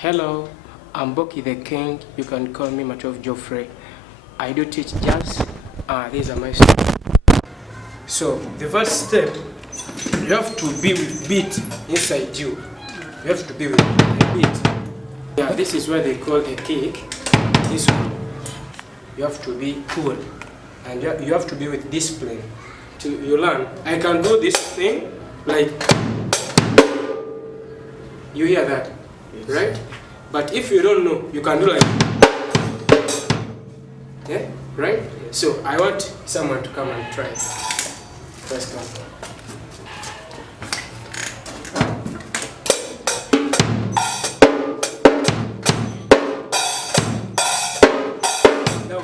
Hello, I'm Boki the King. You can call me Matov Geoffrey. I do teach jazz. These are my students. So the first step, you have to be with beat inside you. You have to be with a beat. Yeah, this is what they call a kick. This one. You have to be cool, and you have to be with discipline. Till you learn. I can do this thing like you hear that, yes. Right? But if you don't know, you can do like, yeah, right? Yes. So I want someone to come and try. Let's go. Now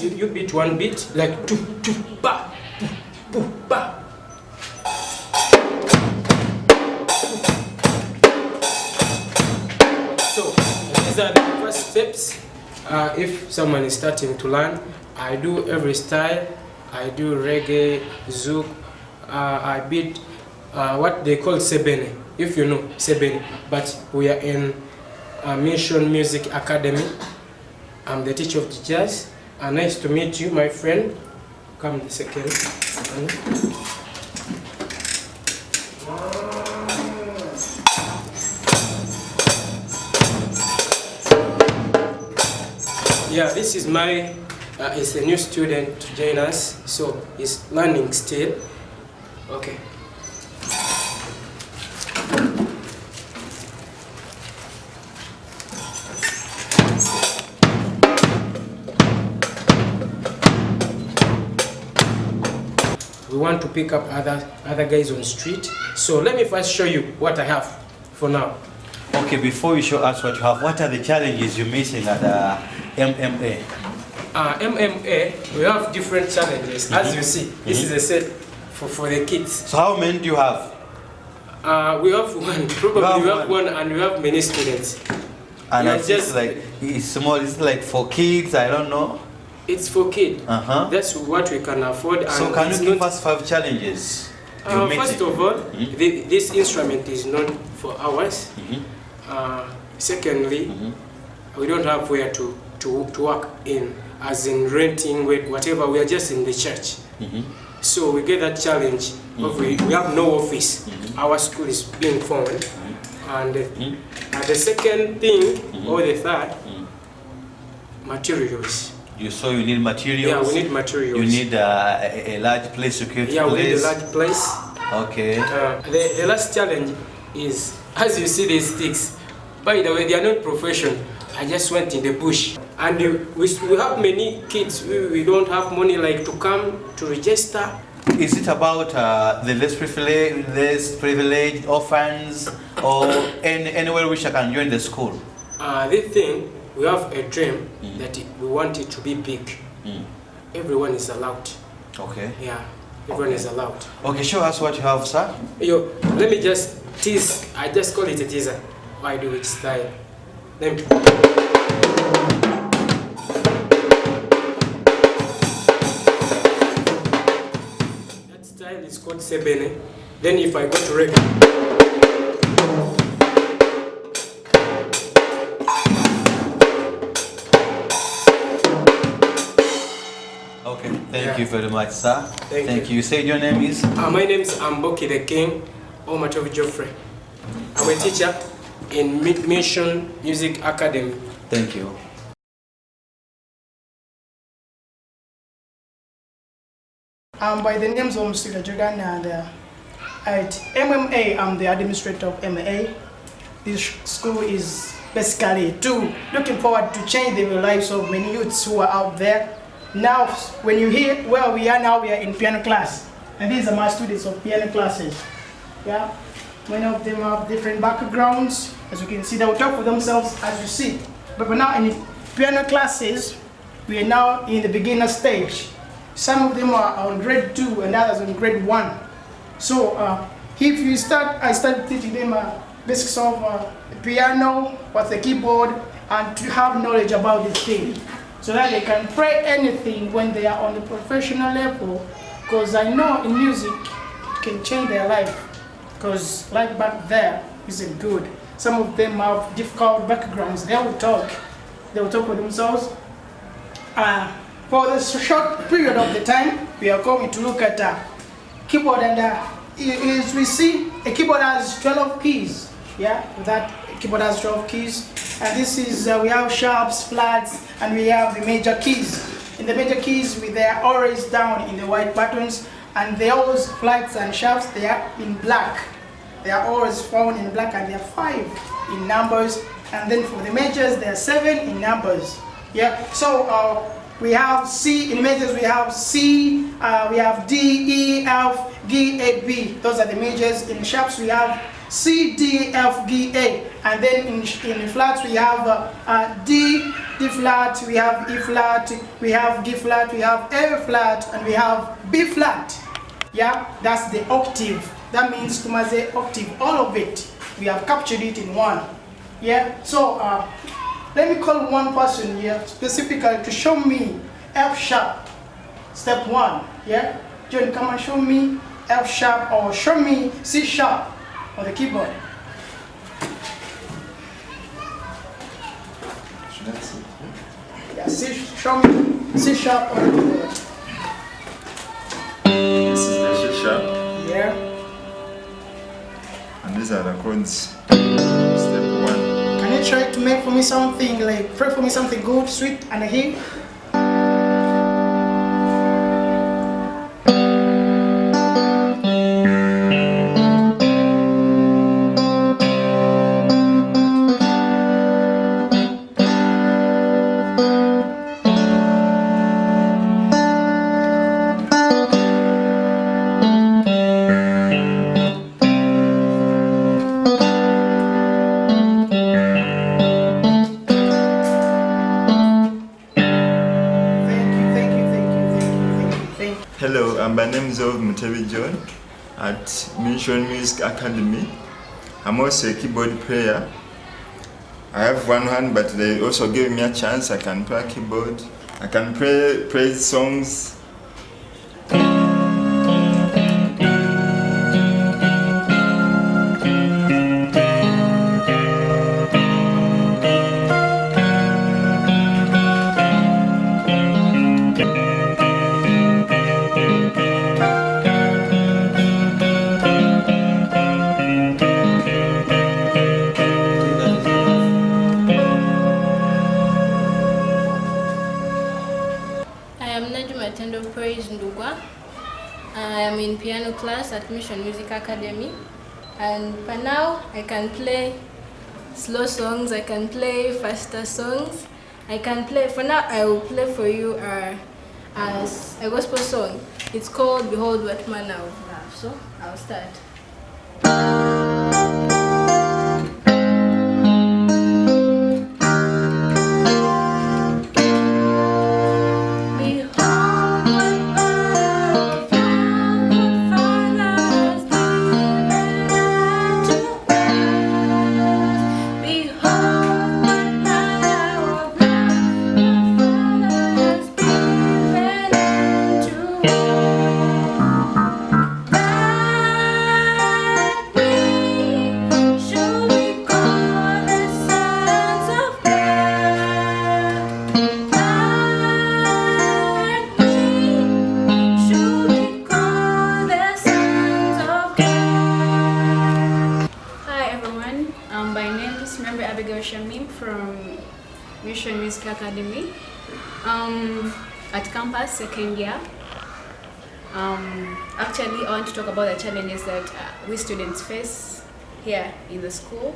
you beat one beat like two ba, ba. These are the first steps. If someone is starting to learn, I do every style. I do reggae, zouk. I beat what they call sebene, if you know sebene. But we are in Mission Music Academy. I'm the teacher of the jazz. Nice to meet you, my friend. Come the second. Yeah, this is my, is a new student to join us, so he's learning still. Okay. We want to pick up other guys on the street, so let me first show you what I have for now. Okay, before you show us what you have, what are the challenges you're missing at MMA? MMA, we have different challenges. As you see, this is a set for the kids. So how many do you have? We have one, probably we have one, and we have many students. And it's just like, it's small, it's like for kids, I don't know. It's for kids. That's what we can afford. So can you give us 5 challenges? First of all, this instrument is not for hours. Secondly, we don't have where to work in, as in renting, whatever. We are just in the church. So we get that challenge of we have no office. Our school is being formed. And the second thing, or the third, materials. So you need materials? Yeah, we need materials. You need a large place, security place? Yeah, we need a large place. Okay. The last challenge is, as you see these sticks, by the way, they are not professional. I just went in the bush. And we have many kids. We don't have money like to come to register. Is it about the less privileged orphans, or anywhere which I can join the school? This thing, we have a dream that we want it to be big. Everyone is allowed. Okay. Yeah, everyone is allowed. Okay, show us what you have, sir. Let me just tease. I just call it a teaser. Why do it style? Let me. That style is called sebene. Then if I go to reggae. Thank you very much, sir. Thank you. You said your name is? My name is Boki the King, or Matov Geoffrey. I'm a teacher in Mission Music Academy. Thank you. By the names of Mr. Jordan, and at MMA, I'm the administrator of MMA. This school is basically looking forward to change the lives of many youths who are out there. Now, when you hear where we are now, we are in piano class. And these are my students of piano classes. Yeah, many of them have different backgrounds. As you can see, they will talk for themselves as you see. But we're now in piano classes. We are now in the beginner stage. Some of them are on grade 2 and others on grade 1. So if you I start teaching them basics of piano, what's the keyboard, and to have knowledge about the thing, so that they can play anything when they are on the professional level. Because I know in music, it can change their life. Because life back there isn't good. Some of them have difficult backgrounds. They will talk. They will talk for themselves. For this short period of the time, we are going to look at keyboard, and as we see, a keyboard has 12 keys. Yeah, that keyboard has 12 keys, and this is we have sharps, flats, and we have the major keys. In the major keys, they are always down in the white buttons, and they always flats and sharps, they are in black. They are always found in black, and they are 5 in numbers. And then for the majors, there are 7 in numbers. Yeah, so we have C in majors. We have C, we have D, E, F, G, A, B. Those are the majors. In sharps, we have C, D, F, G, A. And then in flats, we have D flat, we have E flat, we have G flat, we have A flat, and we have B flat. Yeah, that's the octave. That means tumaze octave. All of it, we have captured it in one. Yeah, so let me call one person here specifically to show me F sharp, step 1. Yeah, John, come and show me F sharp, or show me C sharp on the keyboard. Yeah, show me C sharp on the keyboard. This is the C sharp. Yeah. And these are the chords. Step 1. Can you try to make for me something, like play for me something good, sweet, and a hit? Hello, my name is Mutebi John at Mission Music Academy. I'm also a keyboard player. I have one hand, but they also give me a chance. I can play keyboard. I can play songs. I am in piano class at Mission Music Academy, and for now I can play slow songs, I can play faster songs, I can play, for now I will play for you as a gospel song. It's called Behold What Manner of Love. So I'll start. From Mission Music Academy at campus second year. Actually, I want to talk about the challenges that we students face here in the school.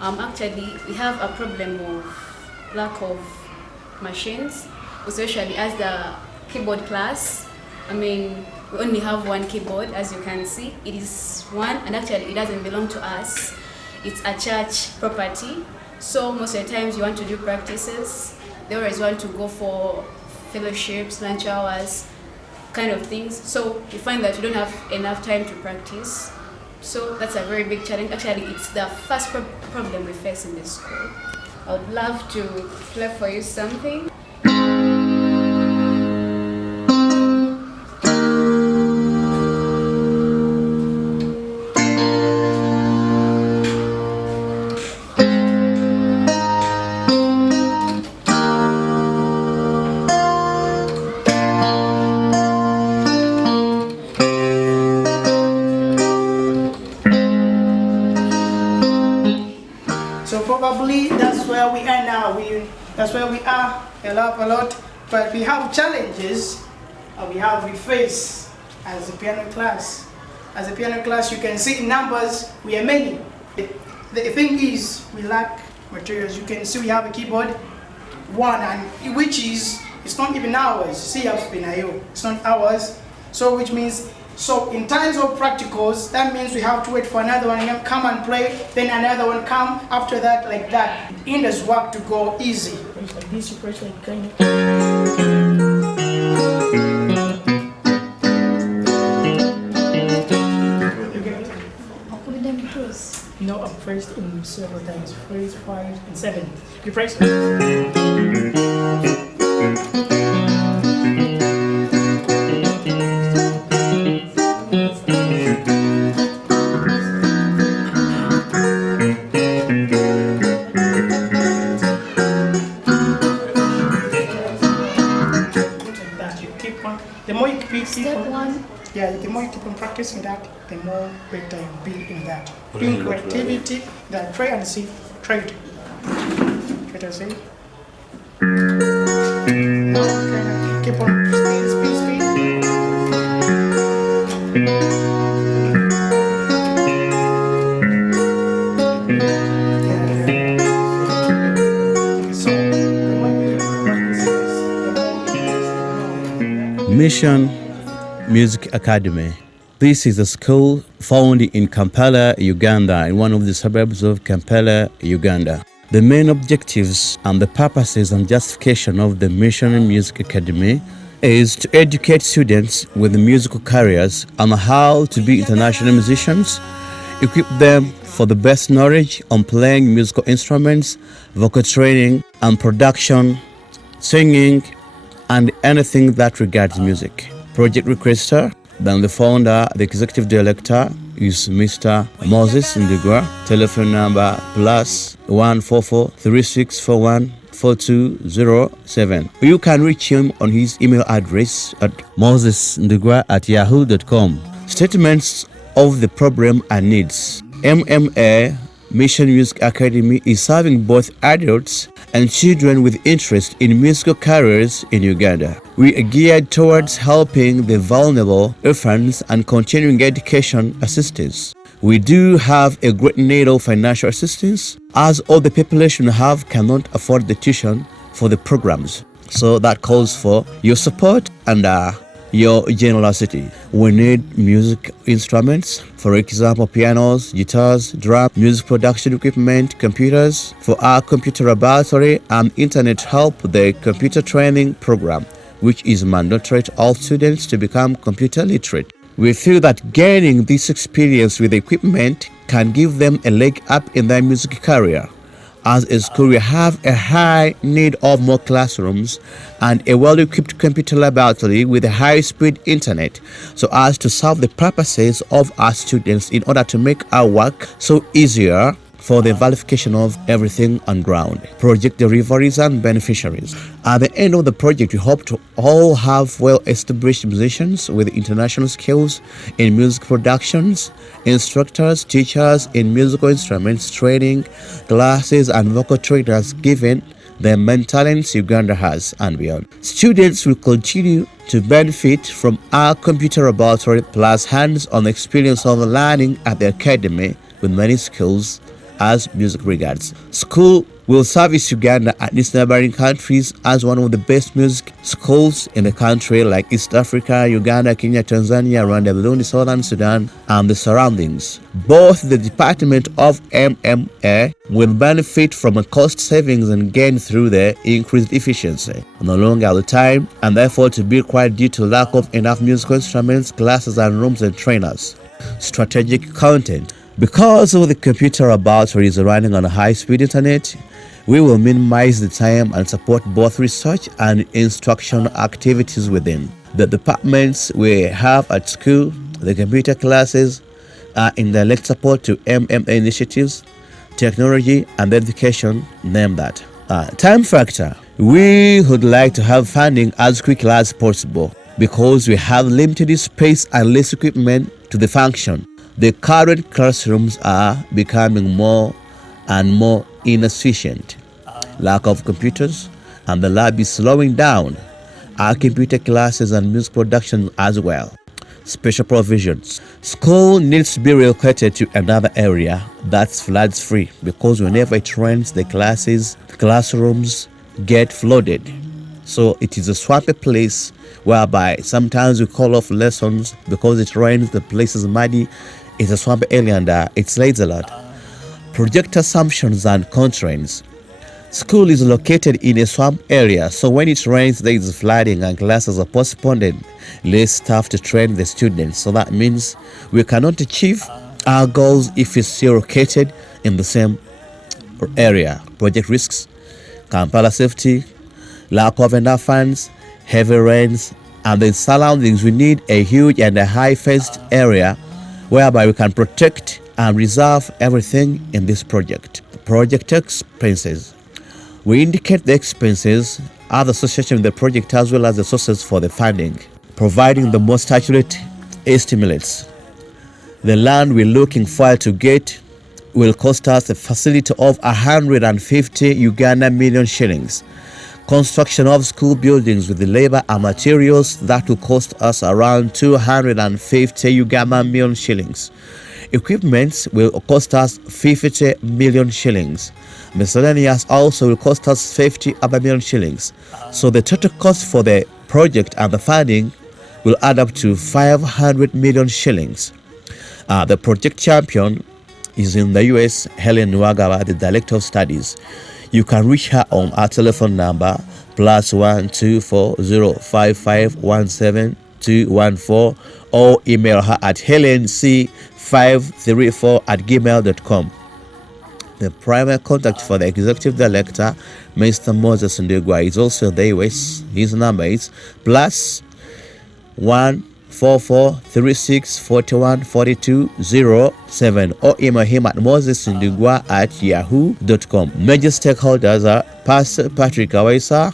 Actually, we have a problem of lack of machines, especially as the keyboard class. I mean, we only have one keyboard, as you can see. It is one, and actually it doesn't belong to us. It's a church property. So most of the times you want to do practices, they always want to go for fellowships, lunch hours, kind of things. So you find that you don't have enough time to practice. So that's a very big challenge. Actually, it's the first problem we face in the school. I would love to play for you something. Thankfully, that's where we are now. That's where we are. I love a lot, but we have challenges. We face as a piano class. As a piano class, you can see in numbers, we are many. The thing is, we lack materials. You can see we have a keyboard, one, and which is, it's not even ours. See, it's not ours. So which means, so in times of practicals, that means we have to wait for another one to come and play, then another one come after that, like that. In this work to go easy. Like this, you press like kind No, I'm pressed in several times. Phrase 5 and 7. You press. The more you the more you keep on practicing that, the more better you build in that. Doing creativity, then try and see, try it. Try to see. Keep on speed. Mission Music Academy. This is a school found in Kampala, Uganda, in one of the suburbs of Kampala, Uganda. The main objectives and the purposes and justification of the Mission Music Academy is to educate students with musical careers on how to be international musicians, equip them for the best knowledge on playing musical instruments, vocal training and production, singing, and anything that regards music. Project requester, then the founder, the executive director is Mr. Moses Ndigwa. Telephone number +144 3641 4207. You can reach him on his email address at mosesndigwa@yahoo.com. Statements of the program and needs. MMA Mission Music Academy is serving both adults and children with interest in musical careers in Uganda. We are geared towards helping the vulnerable, orphans, and continuing education assistance. We do have a great need of financial assistance, as all the population cannot afford the tuition for the programs. So that calls for your support and your generosity. We need music instruments, for example, pianos, guitars, drum, music production equipment, computers for our computer laboratory, and internet help, the computer training program, which is mandatory to all students to become computer literate. We feel that gaining this experience with equipment can give them a leg up in their music career. As a school, we have a high need of more classrooms and a well-equipped computer laboratory with a high-speed internet, so as to serve the purposes of our students in order to make our work so easier for the verification of everything on ground, project deliveries and beneficiaries. At the end of the project, we hope to all have well-established musicians with international skills in music productions, instructors, teachers in musical instruments, training, classes, and vocal trainers given the main talents Uganda has and beyond. Students will continue to benefit from our computer laboratory plus hands-on experience of learning at the academy with many skills as music regards. School will service Uganda and its neighboring countries as one of the best music schools in the country, like East Africa, Uganda, Kenya, Tanzania, Rwanda, Burundi, Southern Sudan, and the surroundings. Both the Department of MMA will benefit from a cost savings and gain through the increased efficiency, no longer the time and therefore to be required due to lack of enough musical instruments, classes, and rooms and trainers. Strategic content. Because of the computer laboratory is running on a high-speed internet, we will minimize the time and support both research and instructional activities within. The departments we have at school, the computer classes, are in direct support to MMA initiatives, technology, and education, name that. Time factor. We would like to have funding as quickly as possible because we have limited space and less equipment to the function. The current classrooms are becoming more and more inefficient. Lack of computers, and the lab is slowing down our computer classes and music production as well. Special provisions. School needs to be relocated to another area that's floods free, because whenever it rains, the classrooms get flooded. So it is a swampy place whereby sometimes we call off lessons because it rains, the place is muddy, it's a swampy area, and it slays a lot. Project assumptions and constraints. School is located in a swamp area, so when it rains, there is flooding and classes are postponed. Less staff to train the students, so that means we cannot achieve our goals if it's still located in the same area. Project risks, Kampala safety, lack of enough funds, heavy rains, and the surroundings. We need a huge and a high-fenced area whereby we can protect and reserve everything in this project. Project expenses. We indicate the expenses are associated with the project as well as the sources for the funding, providing the most accurate estimates. The land we're looking for to get will cost us a facility of 150 Uganda million shillings. Construction of school buildings with the labor and materials, that will cost us around 250 Uganda million shillings. Equipment will cost us 50 million shillings. Miscellaneous also will cost us 50 other million shillings. So the total cost for the project and the funding will add up to 500 million shillings. The project champion is in the US, Helen Nwagawa, the Director of Studies. You can reach her on our telephone number +1 240 5517 214, or email her at helenc534@gmail.com. The primary contact for the Executive Director, Mr. Moses Ndegwa, is also in the US. His number is +1 4436414207, or email him at mosesndegwa@yahoo.com. Major stakeholders are Pastor Patrick Awaisa,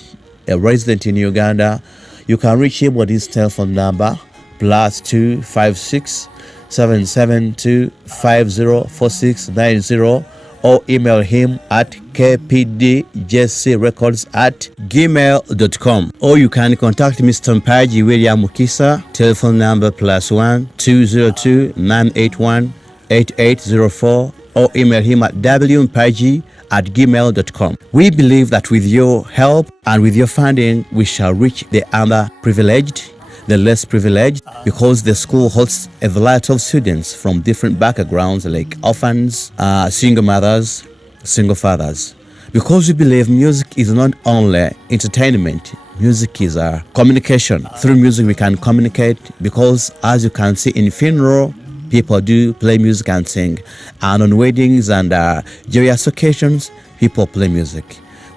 a resident in Uganda. You can reach him with his telephone number +256 772 504690, or email him at kpdjcrecords@gmail.com, or you can contact Mr. Mpaji William Mukisa, telephone number +1 202 981 8804, or email him at wmpaji@gmail.com. We believe that with your help and with your funding, we shall reach the underprivileged, the less privileged, because the school hosts a variety of students from different backgrounds like orphans, single mothers, single fathers. Because we believe music is not only entertainment, music is a communication. Through music we can communicate, because as you can see in funeral, people do play music and sing, and on weddings and joyous occasions, people play music.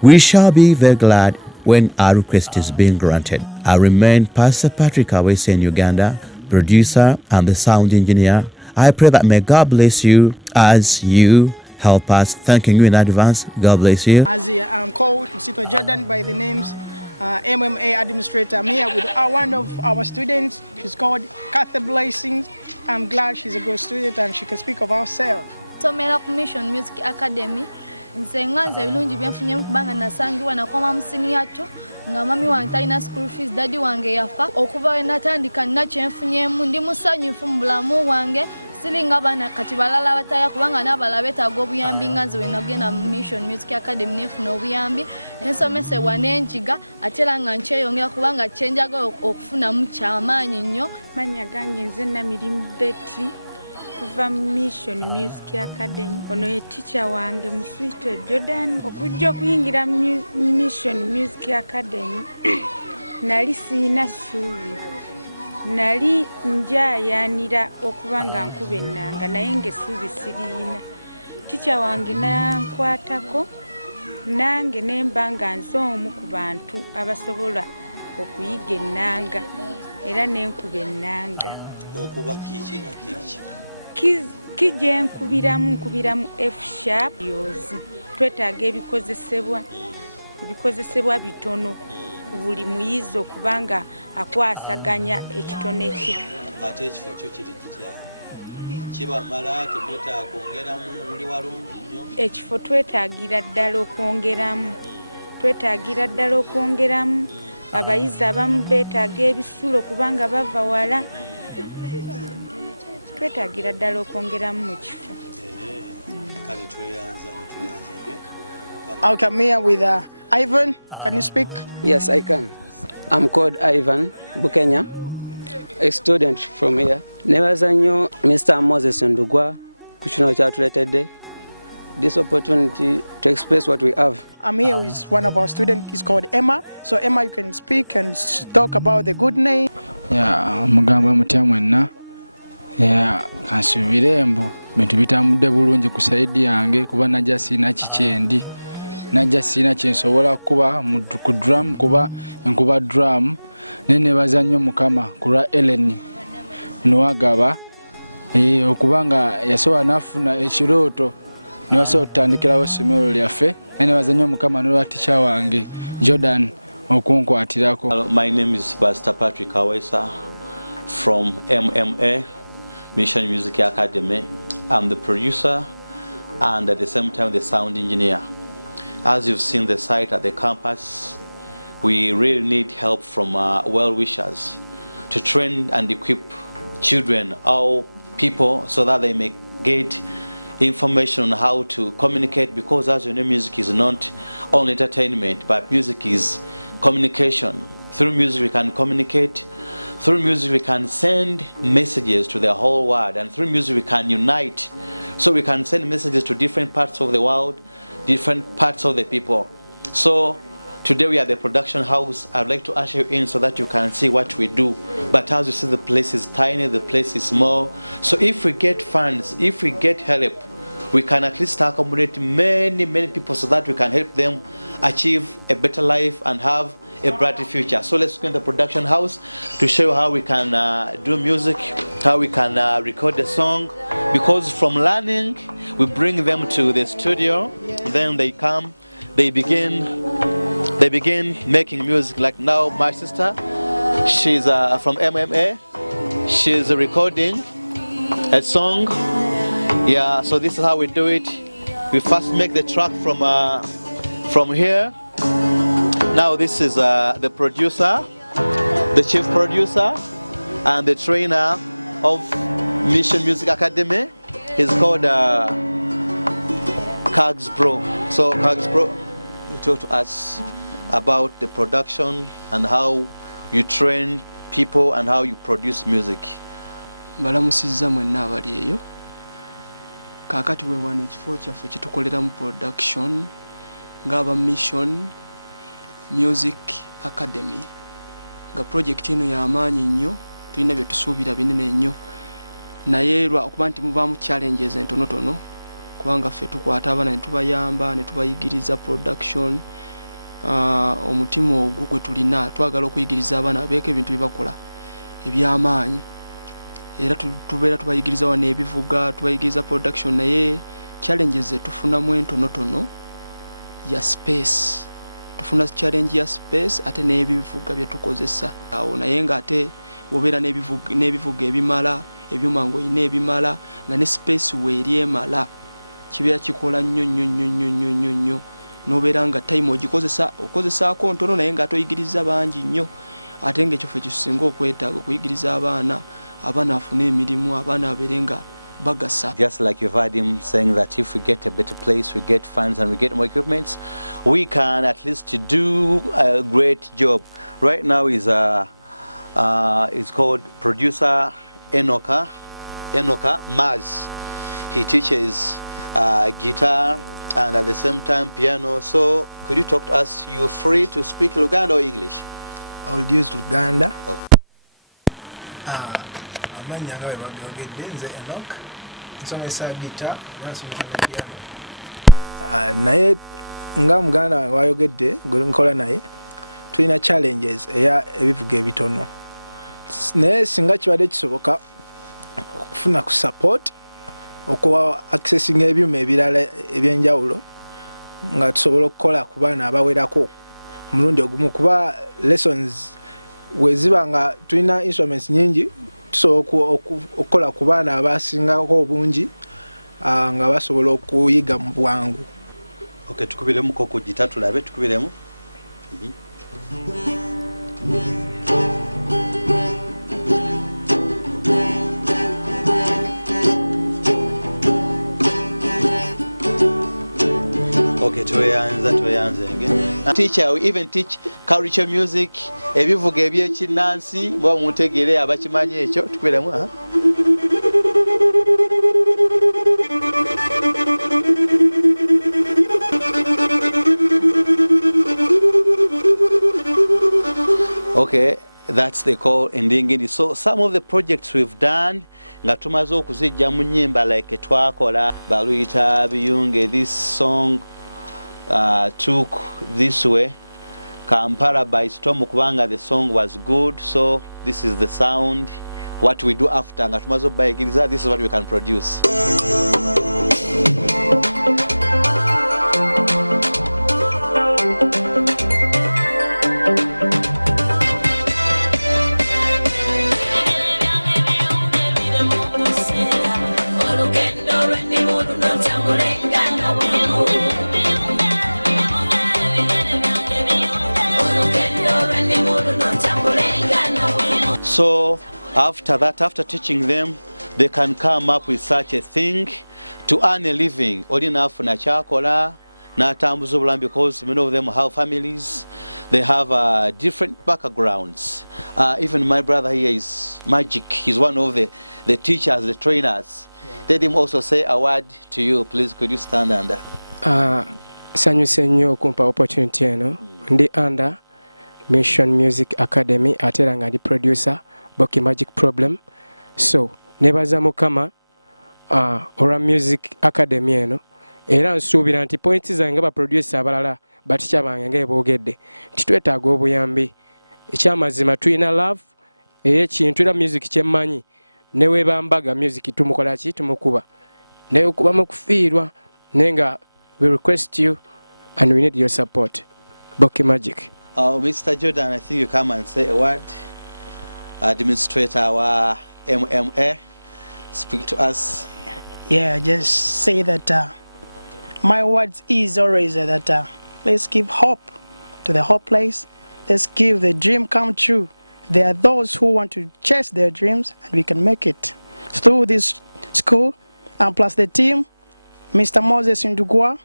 We shall be very glad when our request is being granted. I remain Pastor Patrick Awese in Uganda, producer and the sound engineer. I pray that may God bless you as you help us. Thanking you in advance. God bless you. As I'm called Msito Jordan by the names MMA Administrator. I'm here with one of our students. She's called Kathy Blessings. I'm glad she's a good student and she can speak of herself. So Mela Mission Music Academy. Nze nganze bilungi byenfunye kubanga nasangiwa nakoma musiniato nga mami wange talina school fees, daddy wange yafa. Okuva we natandika nakyenfunyemu ndi musanyufu mu bulamu wange, silinga bana kati balala bataya kubanga n'abalala beetaaga obuyambi nga nze we nagenda mu Mission Music Academy nefuna obuyambi, ensomesebwa n'enjiga ate era nga nkyeyongera kubanga kyenjagala okufunamu kyamaanyi nnyo. Manya gange nze Namirimu Betty kuva Mission Music Academy. Ono ye teacher wange Musito Jordan. Okujja okuyingira Mission Music Academy nali siina ssuubi, nali njayanira okuba nga nkuba ennanga naye ng'essuubi siriina. Teacher wange nankwatako nange ne mba nga nze omu ku bantu abasobola okuyiga ennanga era n'enkuba ennanga. Okuba kiki na kiki? Kije nkubiramu F sharp yozi. Twetaaga ebikozesebwa bitono ku buli muyizi okubanga akwasaganya ekitone kye. Ate ekifo kyo kiri kitya? kibamala temwetaaga kwongeramu muli walungi nnyo ekifo twetaagira ddala okwongeramu abayizi abamu beetaaga ebisulo kubanga bava wala twetaagira ddala okwongeramu mu kifo. kale tweyanza. Okay, I'm here with Ivan. Can you speak? Yes, I can. I'm called Ivan Bukenya, a student from here. Nebaza nnyo Mr. Moses Ndugwa ku kino kyatuleetedde this opportunity to express what we have. I'm here with one of our students. He's called Emma. So Emma, you can speak and talk about the good name. Yeah, mugamba mutya mwenna. Yeah, kansubire mbu bintu bitambudde bulungi ku side yange kuba najja sina kikyendi. Najja sina kyensobola kuba ku drum kuba nkuba drum nenebaza nnyo Mukama kulwa Ellen Nwagaba okubanga yasobola nafuna ekirooto nebasobola tutandikirawo essomero lyaffe nenebaza nnyo Mukama n'olwa tica wange Jordan okunkwatirako. My name is Pastor Patrick Awesa from MMA Mission Music Academy. I'm the producer and at the same time the sound engineer. As you've seen the site at the campus, we really need help from well-wishers to train and equip children or people so that they may get information on how to communicate, because as you know, music is not only entertainment, but music is communication. Through music we can communicate, through music we can send messages to the whole world, and through music we can unite. So we can send messages to different parts of the world, different parts of the people. So today we are at the production house. I'd like to usher you in so that you can see what we do. But as you see, the place is tiny, the place is small. So if we get funds, if we get help, we can at least accommodate many people so that we can help them achieve a better life and have a brighter future. So let's go in the production house to show you how we can do music, how we can record a song. Because from learning, we bring them to the studio, then they come, they begin making music. Like now, my sister, she's from MMA, she's recording a song. Yeah, so this is how we do it. We first make the track from here. Now this is the producer, the chief producer, and the trainer of Mission Music Academy. He's called Kags Pro. So Kags Pro will talk to us about the production and how you train people and how you produce music. Balamusizza mwenna abali eyo. Kakati we wano ekifo kyaffe kitukoleramu production ng'aba Mission Music Academy. Nga project eno y'amaanyi nnyo, tulina bye tusuubira binene nnyo. Naye lwakuba nti mubaamu challenges entonotono, kubanga ffe tukwata abaana ne tubayamba ne tubayigiriza production. Omutima ogwo gwe tulina twagala okuyigiriza abaana abeeko ebintu bye bakola eby'amaanyi. Era tubeera tubayigiriza wano ebivuga, tubayigiriza production, naye challenges etufunamu entonotono ya space. Tufuna challenge ya space ate n'ebivuga bye tukozesa. Awo naye ng'ate obeera n'ebivuga ebimala, ebyuma ng'olina ebimala, nga ne space weeri emala. Kibeera kikola nnyo. N'obeera nga time okozesaako ntono naye ng'ate oyigiriza bangi nnyo. Ate ng'ekyo ffe kisinga okwetaaga okuyigiriza abaana afune emirimu, abaana abeere nga bagasa. Just like you've heard him saying that if we get a better place, we get funds and we get more equipment, we can at least do a great job. Right now is called producer Enoka Maz. He teaches guitar and at the same time piano. So could you talk to us? You're free to speak Luganda or English? I will use Luganda. Okay. Amanya nga bagogedde nze Enoch nsomesa guitar nasomesa piano. Naye nga muganda wange wayogedde gwe nkola naye tulina challenges eya ebivuga ebitono. Naye singa kibadde kisoboka okufuna ku support okuwa accessing ebyuma ebirala ebyenjawulo nga tusobola okukola ku baana abawerako mulundi ogumu, kuba lessons weziba nga tulina instruments nyingi tusobola okukola ku baana abasingako obungi nga basobola okuyiga mu bwangu. Okay, tukubiremu koko gita tulabe tukubiremu. Okay, tuyanze again. Teacher, we even teach culture music, ebivuga ebyekinnansi, mwa muntegere abakimanyi ekyo tukubiremu ha. Okay, that's the call endingindi. So some of the projects we've done nga tumaze okuzijja mu nnyimba like twakola baluyita biyunge. This song took this way Kampala by storm kubanga the song was good, so this is the sound. What we do after nga tumaze obayigiriza, this is what we can produce. So after that, after teaching them, they can come up with such a thing to earn a living. All enough na chakola na tambuzo bulambi, because many of them have families. They have different backgrounds. Even my brother here is Magic. He's one of the teachers, the trainers. Let him also say a word to you. Please, could you stand under? Sanyuse nnyo okumpa opportunity eno. Ndi under Mission Music Academy atera nga ndi producer Boki Magic Problem. So nebaza mukama Ora Music Academy eno era nsuubira nti points zange ba producer abalala baticha bange nga boogedde titwetaaga obuyambi. Ekyamazima tulina love ekintu era music kyemmanyi newe bambaga music tumukola ki tumukuba naye okuba mu kufiirwa nenga we request you and we need your support. Boki Magic. Mr. Jordan, I think you come and say a word. Administrator our MMA, speak to us. Yeah, just say that my words is always that let's give hope to the hopeless. Let's give the dream come true. There are those who want to chase their dreams, and we can make it through this school, and plus the team, Mr. Moses Ndugwa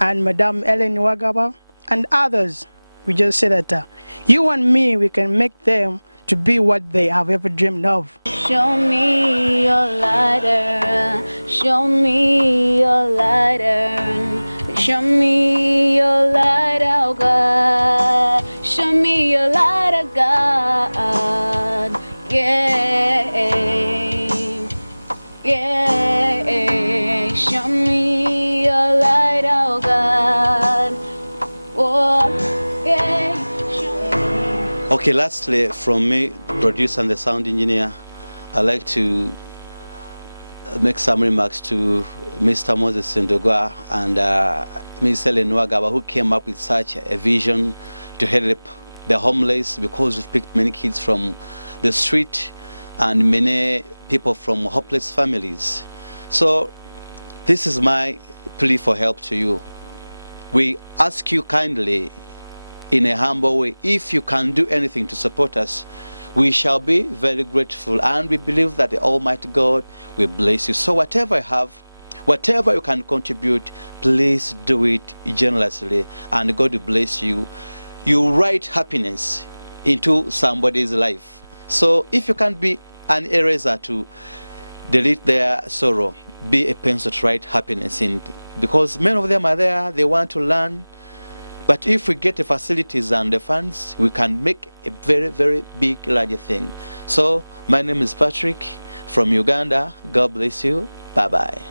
and Madame Ellen Wagaba and others. We just say that you and me, we can make them to be what they have ever dreamed of. Show me your lighter, show me your lighter, show me your lighter, oh God, show me your lighter, God, yeah, yeah, show me your lighter, oh God, oh. Okay, lastly, from me, producer and the sound engineer, I'd like to make some remarks to Mr. Moses Ndugwa and Ms. Ellen Wagaba, who came up with such a vision to help the homeless, because we've picked many kids from the street and many people from hopeless families. So this is my plea for help to you. We ask you kindly, in a humble way, if you can do anything to support us, we shall be very grateful, and we believe that the Almighty God will bless you. So whatever you have, whatever you can contribute, please do it generously, and God will bless you. You write happiness into somebody's life. So if you can be an eraser to delete their sorrow, be a pencil to write happiness in, because many of them are there, they want to learn. But if we get the facilities and the funds, we can make a very, very big, larger thing. So my name is Patrick from Uganda. God bless you. Bye-bye.